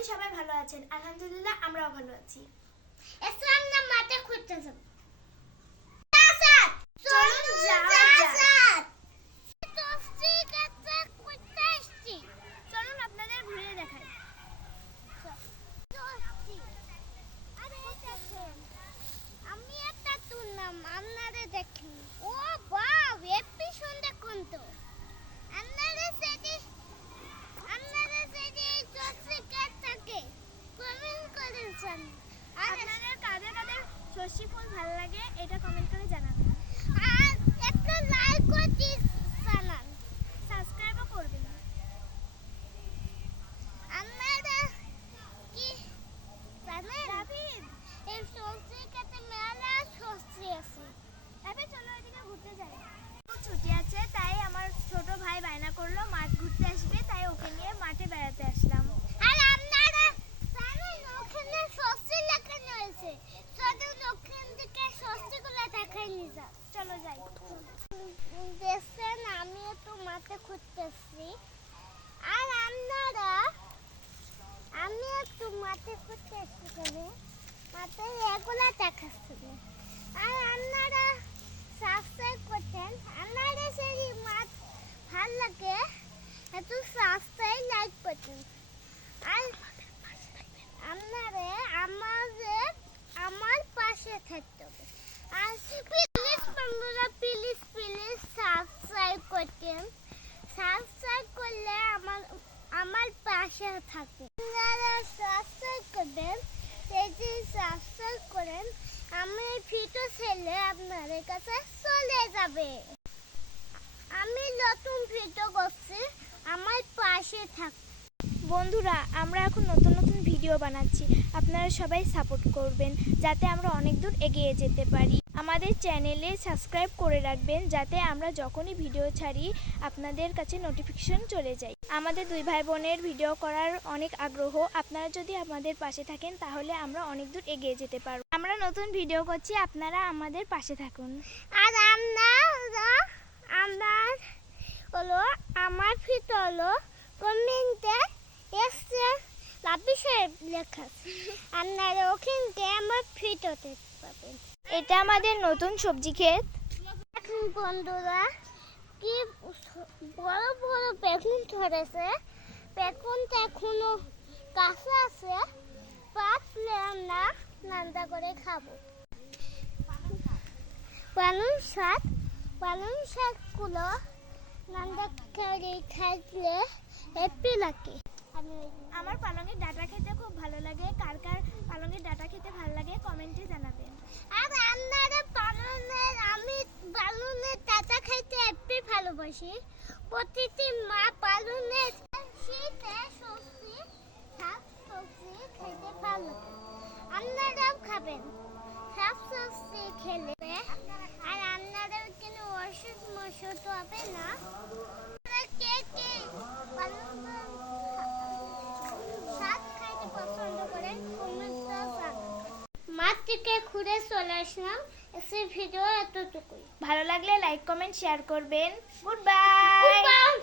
করি সবাই ভালো আছেন। আলহামদুলিল্লাহ আমরাও ভালো আছি। ইসলাম না মাঠে ঘুরতে যাব। চলুন যাওয়া যাক। চলুন আপনাদের ঘুরিয়ে দেখাই। আমি একটা তুললাম, আপনারা দেখেন। ও বাহ, এপি সুন্দর কোনটা। আপনারা সেটি সত্যি থাকে কমেন্ট করেন। আপনাদের কাদের কাদের ষষ্ঠী ফুল ভালো লাগে এটা কমেন্ট করে জানাবেন। আর একটা লাইক করে দিন, সাবস্ক্রাইবও করবেন। আপনারা কি জানেন রাফিদ, এই সত্যি কাতে মেলা সত্যি আছে। রাফিদ চলো এদিকে ঘুরতে যাই। ছুটি আছে তাই আমার ছোট ভাই বায়না করলো মাঠ ঘুরতে আসবে, তাই ওকে নিয়ে মাঠে বেড়াতে আসলাম। আর আপনারা জানেন ওখানে সত্যি লেখানো হয়েছে, চলুন ওখান থেকে সত্যিগুলো দেখাই নিয়ে যাও। চলো যাই। দেখছেন আমি তো মাঠে ঘুরতেছি, আর আমি একটু মাঠে ঘুরতে আসছি কেন মাঠে এগুলা দেখাচ্ছি। আর আপনারা সাবস্ক্রাইব করতেন, আপনারা সেই মাঠ ভাল লাগে একটু সাবস্ক্রাইব লাইক করতেন। আর আপনারা আমার পাশে থাকতে হবে। আর প্লিজ বন্ধুরা, প্লিজ সাবস্ক্রাইব করতেন। সাবস্ক্রাইব করলে আমার পাশে থাকে। আপনারা সাবস্ক্রাইব করবেন, যদি সাবস্ক্রাইব করেন আমি ভিডিও ছেলে আপনাদের কাছে চলে যাবে। আমি নতুন ভিডিও করছি, আমার পাশে থাক। বন্ধুরা, আমরা এখন নতুন নতুন ভিডিও বানাচ্ছি, আপনারা সবাই সাপোর্ট করবেন যাতে আমরা অনেক দূর এগিয়ে যেতে পারি। আমাদের চ্যানেলে সাবস্ক্রাইব করে রাখবেন যাতে আমরা যখনই ভিডিও ছাড়ি আপনাদের কাছে নোটিফিকেশন চলে যায়। আমাদের দুই ভাই বোনের ভিডিও করার অনেক আগ্রহ, আপনারা যদি আমাদের পাশে থাকেন তাহলে আমরা অনেক দূর এগিয়ে যেতে পারব। আমরা নতুন ভিডিও করছি, আপনারা আমাদের পাশে থাকুন। আর আমার ভিডিও হলো কমেন্টে এসে লাভিশে লেখা, আপনারা ওখানে আমার ভিডিও দেখতে পাবেন। এটা আমাদের নতুন সবজি ক্ষেত। এখন বন্ধুরা কি বড় বড় বেগুন ধরেছে, বেগুনটা এখনো কাঁচা আছে, পাতলে আমরা রান্না করে খাবো। পালং শাকগুলো রান্না করে খাইলে হ্যাপি লাগে। আমার পালংয়ের ডাঁটা খেতে খুব ভালো লাগে। কার কার পালংয়ের ডাঁটা খেতে ভালো লাগে কমেন্টে জানাবেন। আর আমি পালনের ডাঁটা খাইতে হ্যাপি ভালোবাসি। প্রতিটি মা পালনের শীতে সবজি শাক সবজি খেতে ভালো লাগে, আপনারাও খাবেন। শাক সবজি খেলে আর আপনাদের কোনো ওষুধ মশুদ হবে না। কে কে শাক খাইতে পছন্দ করেন কমেন্টে জানান। মাঠ থেকে ঘুরে চলে আসলাম, এসে ভিডিও এতটুকুই। ভালো লাগলে লাইক কমেন্ট শেয়ার করবেন। Good bye.